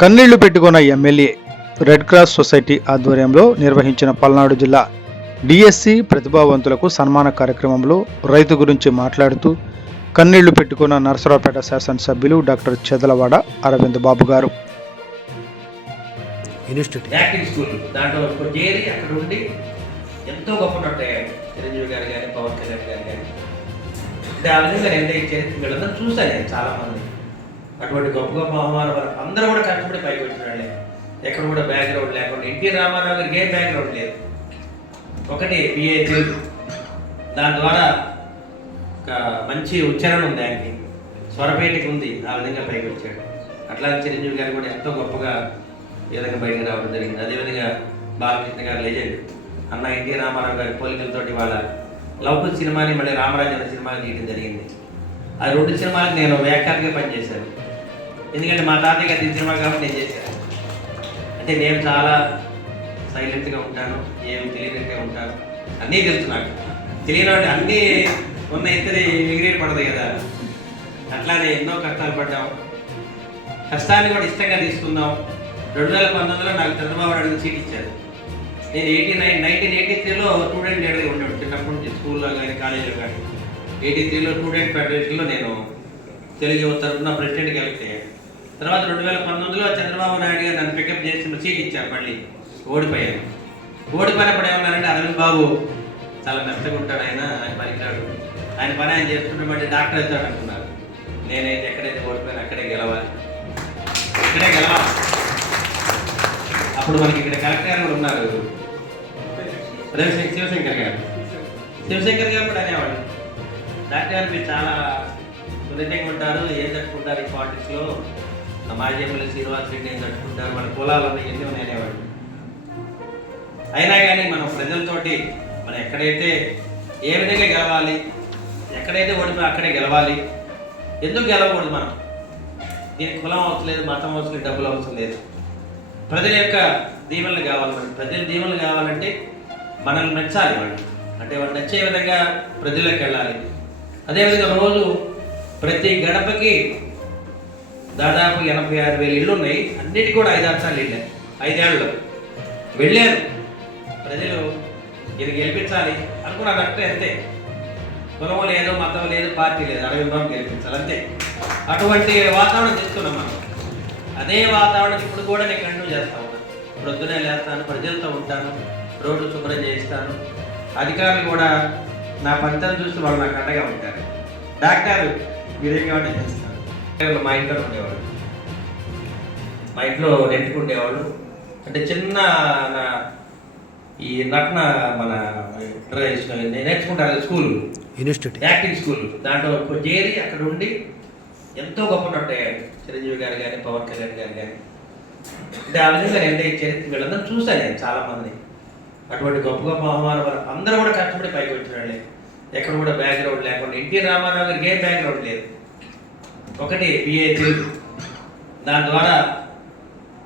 కన్నీళ్లు పెట్టుకున్న MLA red cross society ఆధ్వర్యంలో నిర్వహించిన పల్నాడు జిల్లా డిఎస్సి ప్రతిభావంతులకు సన్మాన కార్యక్రమంలో రైతు గురించి మాట్లాడుతూ కన్నీళ్లు పెట్టుకున్న నరసరావుపేట శాసనసభ్యులు డాక్టర్ చెదలవాడ అరవింద్ బాబు గారు. యాక్టింగ్ స్కూల్ దాంట్లో చేరి అక్కడ ఉండి ఎంతో గొప్ప నటుడయ్యాడు చిరంజీవి గారు కానీ పవన్ కళ్యాణ్ గారు కానీ. అంటే ఆ విధంగా నేను చరిత్ర వీళ్ళందరూ చూశాను నేను చాలామంది. అటువంటి గొప్ప గొప్ప అవమానాలు అందరూ కూడా కష్టపడి పైకి వచ్చిన వాళ్ళే, ఎక్కడ కూడా బ్యాక్గ్రౌండ్ లేకుండా. ఎన్టీ రామారావు గారికి ఏం బ్యాక్గ్రౌండ్ లేదు, ఒకటి బిఏ తెలుగు, దాని ద్వారా ఒక మంచి ఉచ్చారణ ఉంది ఆయనకి, స్వరపేటికి ఉంది, ఆ విధంగా పైకి వచ్చాడు. అట్లా చిరంజీవి గారు కూడా ఎంతో గొప్పగా ఈ విధంగా బయటకు రావడం జరిగింది. అదేవిధంగా బాలకృష్ణ గారు లెజెండ్, అన్న ఎన్టీ రామారావు గారి పోలికలతోటి వాళ్ళ లవ్కుల్ సినిమాని మళ్ళీ రామరాజు అనే సినిమాని తీయడం జరిగింది. ఆ రెండు సినిమాలకు నేను వ్యాఖ్యాతగా పనిచేశాను. ఎందుకంటే మా తాతయ్య గారి సినిమా కాబట్టి నేను చేశాను. అంటే నేను చాలా సైలెంట్గా ఉంటాను, ఏం తెలియనట్టే ఉంటాను, అన్నీ తెలుసు నాకు. తెలియని అన్నీ ఉన్న ఇద్దరి ఎగిరేట్ పడదు కదా, అట్లానే ఎన్నో కష్టాలు పడ్డాం. కష్టాన్ని కూడా ఇష్టంగా తీసుకుందాం. 2019లో నాకు చంద్రబాబు నాయుడు సీట్ ఇచ్చారు. నేను 1983లో స్టూడెంట్ లీడర్గా ఉన్నాడు చిన్నప్పటి నుంచి, స్కూల్లో కానీ కాలేజీలో కానీ. 83లో స్టూడెంట్ ఫెడరేషన్లో నేను తెలుగు యువత తరఫున ప్రెసిడెంట్కి ఎలక్ట్ అయ్యాను. తర్వాత 2019లో చంద్రబాబు నాయుడు గారు నన్ను పికప్ చేసి సీట్ ఇచ్చారు. మళ్ళీ ఓడిపోయాను. ఓడిపోయినప్పుడు ఏమన్నారంటే, అరవింద్ బాబు చాలా మెత్తగా ఉంటాడు, ఆయన పనికిరాడు, ఆయన పని ఆయన చేసుకుంటే మళ్ళీ డాక్టర్ అవుతాడు అనుకున్నారు. నేనైతే ఎక్కడైతే ఓడిపోయాను అక్కడే గెలవాలి. అప్పుడు మనకి ఇక్కడ కలెక్టర్ గారు కూడా ఉన్నారు, శివశంకర్ గారు. శివశంకర్ గారు కూడా అనేవాళ్ళు, డాక్టర్ గారు మీరు చాలా సున్నితంగా ఉంటారు, ఏం తట్టుకుంటారు ఈ పాలిటిక్స్లో, మాజీ ఎమ్మెల్యే శ్రీనివాస్ రెడ్డి ఏం తట్టుకుంటారు, మన కులాలను ఎన్ని ఉన్నాయి అనేవాళ్ళు. అయినా కానీ మనం ప్రజలతోటి మనం ఎక్కడైతే ఏ విధంగా గెలవాలి, ఎక్కడైతే ఓడిపోయి అక్కడే గెలవాలి. ఎందుకు గెలవకూడదు మనం? దీనికి కులం అవసరం లేదు, మతం అవసరం లేదు, డబ్బులు అవసరం లేదు. ప్రజల యొక్క దీవెనలు కావాలి. మనకి ప్రజల దీవెనలు కావాలంటే మనల్ని మెచ్చాలి వాళ్ళు, అంటే వాళ్ళు నచ్చే విధంగా ప్రజల్లోకి వెళ్ళాలి. అదేవిధంగా రోజు ప్రతి గడపకి దాదాపు 86,000 ఇళ్ళు ఉన్నాయి. అన్నిటికీ కూడా 5-6 సార్లు వెళ్ళాను. 5 ఏళ్ళలో వెళ్ళాను. ప్రజలు ఇది గెలిపించాలి అనుకున్నాను, అంటే అంతే. కులం లేదు, మతం లేదు, పార్టీ లేదు, అరవింద్ బాబు గెలిపించాలి అంతే. అటువంటి వాతావరణం తెస్తున్నాం మనం. అదే వాతావరణం ఇప్పుడు కూడా నేను కంటిన్యూ చేస్తా ఉన్నాను. ప్రొద్దునే లేస్తాను, ప్రజలతో ఉంటాను, రోడ్లు శుభ్రం చేస్తాను. అధికారులు కూడా నా పనితనం చూస్తూ వాళ్ళు నాకు అండగా ఉంటారు. డాక్టర్ మీరేం కావాలి చేస్తాను. మా ఇంట్లో ఉండేవాళ్ళు, మా ఇంట్లో రెంట్కి ఉండేవాళ్ళు. అంటే చిన్న ఈ నటన మన నేర్చుకుంటారు స్కూల్, ఇన్స్టిట్యూట్, యాక్టింగ్ స్కూల్, దాంట్లో చేరి అక్కడ ఉండి ఎంతో గొప్ప నటుడయ్యాడు చిరంజీవి గారు కానీ పవన్ కళ్యాణ్ గారు కానీ. అంటే ఆ విధంగా నేను చరిత్ర వీళ్ళందరూ చూశాను నేను చాలామంది. అటువంటి గొప్ప గొప్ప అవమానాలు అందరూ కూడా కష్టపడి పైకి వచ్చిన వాళ్ళే, ఎక్కడ కూడా బ్యాక్గ్రౌండ్ లేకుండా. ఎన్టీ రామారావు గారికి ఏం బ్యాక్గ్రౌండ్ లేదు, ఒకటి బిఏ తెలుగు, దాని ద్వారా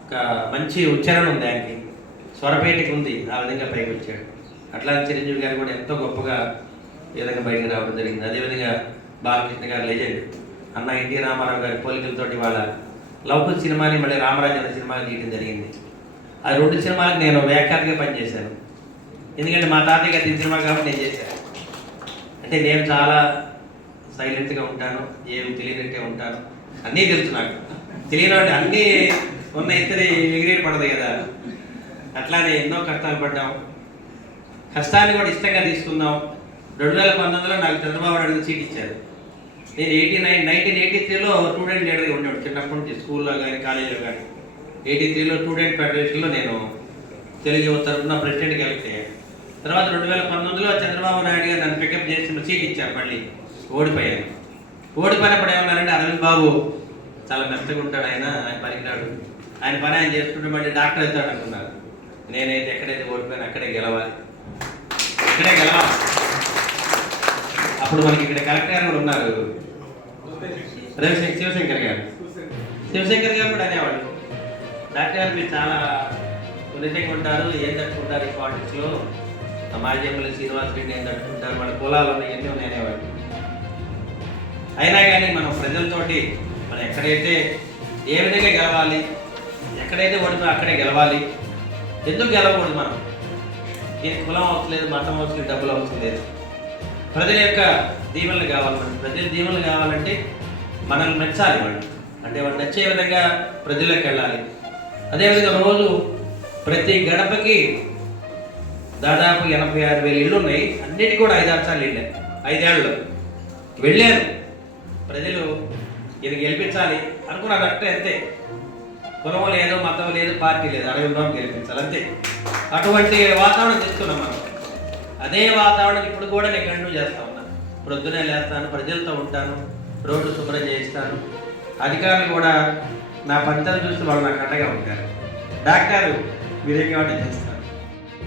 ఒక మంచి ఉచ్చారణ ఉంది ఆయనకి, స్వరపేటికి ఉంది, ఆ విధంగా పైకి వచ్చాడు. అట్లా చిరంజీవి గారు కూడా ఎంతో గొప్పగా ఈ విధంగా బయటకు రావడం జరిగింది. అదేవిధంగా బాలకృష్ణ గారు లెజెండ్, అన్న ఎన్టీ రామారావు గారి పోలికలతోటి వాళ్ళ లవ్కుల్ సినిమాని మళ్ళీ రామరాజు అనే సినిమాని తీయడం జరిగింది. ఆ రెండు సినిమాలకు నేను వ్యాఖ్యాతగా పనిచేశాను. ఎందుకంటే మా తాతయ్య గారి సినిమా కాబట్టి నేను చేశాను. అంటే నేను చాలా సైలెంట్గా ఉంటాను, ఏం తెలియనట్టే ఉంటాను, అన్నీ తెలుసు నాకు. తెలియని అన్నీ ఉన్న ఇద్దరి ఎగిరేట్ పడదు కదా, అట్లానే ఎన్నో కష్టాలు పడ్డాం. కష్టాన్ని కూడా ఇష్టంగా తీసుకుందాం. 2019లో నాకు చంద్రబాబు నాయుడు సీట్ ఇచ్చారు. నేను 1983లో స్టూడెంట్ లీడర్గా ఉన్నాడు చిన్నప్పటి నుంచి, స్కూల్లో కానీ కాలేజీలో కానీ. 83లో స్టూడెంట్ ఫెడరేషన్లో నేను తెలుగు యువత తరఫున ప్రెసిడెంట్కి ఎలక్ట్ అయ్యాను. తర్వాత 2019లో చంద్రబాబు నాయుడు గారు నన్ను పికప్ చేసి సీట్ ఇచ్చారు. మళ్ళీ ఓడిపోయాను. ఓడిపోయినప్పుడు ఏమన్నారంటే, అరవింద్ బాబు చాలా మెత్తగా ఉంటాడు, ఆయన పనికిరాడు, ఆయన పని ఆయన చేసుకుంటే మళ్ళీ డాక్టర్ అవుతాడు అనుకున్నారు. నేనైతే ఎక్కడైతే ఓడిపోయాను అక్కడే గెలవాలి. అప్పుడు మనకి ఇక్కడ కలెక్టర్ గారు కూడా ఉన్నారు, శివశంకర్ గారు. శివశంకర్ గారు కూడా అనేవాళ్ళు, డాక్టర్ గారు మీరు చాలా సున్నితంగా ఉంటారు, ఏం తట్టుకుంటారు ఈ పాలిటిక్స్లో, మాజీ ఎమ్మెల్యే శ్రీనివాస్ రెడ్డి ఏం తట్టుకుంటారు, మన కులాలను ఎన్ని ఉన్నాయి అనేవాళ్ళు. అయినా కానీ మనం ప్రజలతోటి మనం ఎక్కడైతే ఏ విధంగా గెలవాలి, ఎక్కడైతే ఓడిపోయి అక్కడే గెలవాలి. ఎందుకు గెలవకూడదు మనం? దీనికి కులం అవసరం లేదు, మతం అవసరం లేదు, డబ్బులు అవసరం లేదు. ప్రజల యొక్క దీవెనలు కావాలి. మనకి ప్రజల దీవెనలు కావాలంటే మనల్ని మెచ్చాలి వాళ్ళు. అంటే వాళ్ళు నచ్చే విధంగా ప్రజల్లోకి వెళ్ళాలి. అదేవిధంగా రోజు ప్రతి గడపకి దాదాపు 86,000 ఇళ్ళు ఉన్నాయి. అన్నిటికీ కూడా 5-6 సార్లు వెళ్ళాను. 5 ఏళ్ళలో వెళ్ళాను. ప్రజలు ఇది గెలిపించాలి అనుకున్నారు. అంటే అంతే, కులం లేదు, మతం లేదు, పార్టీ లేదు, 60 గెలిపించాలి అంతే. అటువంటి వాతావరణం తెస్తున్నాం మనం. అదే వాతావరణం ఇప్పుడు కూడా నేను కంటిన్యూ చేస్తా ఉన్నాను. ప్రొద్దునే లేస్తాను, ప్రజలతో ఉంటాను, రోడ్డు శుభ్రం చేయిస్తాను. అధికారులు కూడా నా పద్ధతులు చూస్తే వాళ్ళు నాకు అండగా ఉంటారు. డాక్టర్ మీరేం కావాలి చేస్తాను.